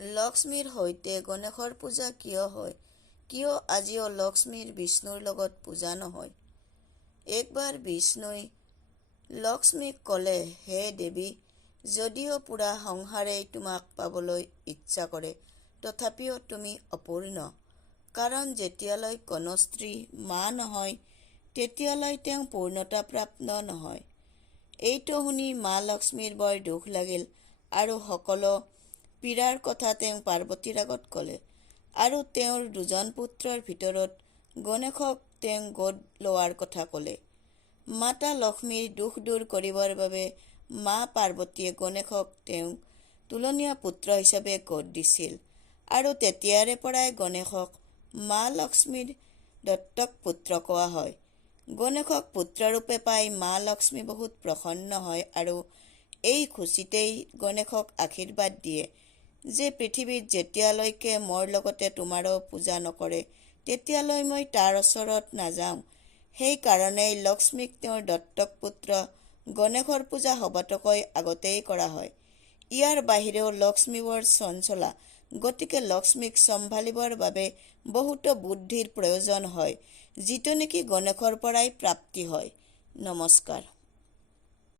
লক্ষ্মীৰ সৈতে গণেশৰ পূজা কিয় হয়? কিয় আজিও লক্ষ্মীৰ বিষ্ণুৰ লগত পূজা নহয়? একবাৰ বিষ্ণুই লক্ষ্মীক ক'লে, হে দেৱী, যদিও পুৰা সংসাৰেই তোমাক পাবলৈ ইচ্ছা কৰে, তথাপিও তুমি অপূৰ্ণ। কাৰণ যেতিয়ালৈ কোনো স্ত্ৰী মা নহয়, তেতিয়ালৈ তেওঁ পূৰ্ণতাপ্ৰাপ্ত নহয়। এইটো শুনি মা লক্ষ্মীৰ বৰ দুখ লাগিল আৰু সকলো পীড়াৰ কথা তেওঁ পাৰ্বতীৰ আগত ক'লে আৰু তেওঁৰ দুজন পুত্ৰৰ ভিতৰত গণেশক তেওঁ গোদ লোৱাৰ কথা ক'লে। মাতা লক্ষ্মীৰ দুখ দূৰ কৰিবৰ বাবে মা পাৰ্বতীয়ে গণেশক তেওঁক তুলনীয়া পুত্ৰ হিচাপে গোদ দিছিল আৰু তেতিয়াৰে পৰাই গণেশক মা লক্ষ্মীৰ দত্তক পুত্ৰ কোৱা হয়। গণেশক পুত্ৰৰূপে পাই মা লক্ষ্মী বহুত প্ৰসন্ন হয় আৰু এই খুচিতেই গণেশক আশীৰ্বাদ দিয়ে যে পৃথিৱীত যেতিয়ালৈকে মোৰ লগতে তোমাৰো পূজা নকৰে, তেতিয়ালৈ মই তাৰ ওচৰত নাযাওঁ। সেইকাৰণেই লক্ষ্মীক তেওঁৰ দত্তক পুত্ৰ গণেশৰ পূজা সবাতোকৈ আগতেই কৰা হয়। ইয়াৰ বাহিৰেও লক্ষ্মী বৰ চঞ্চলা, গতিকে লক্ষ্মীক চম্ভালিবৰ বাবে বহুতো বুদ্ধিৰ প্ৰয়োজন হয়, যিটো নেকি গণেশৰ পৰাই প্ৰাপ্তি হয়। নমস্কাৰ।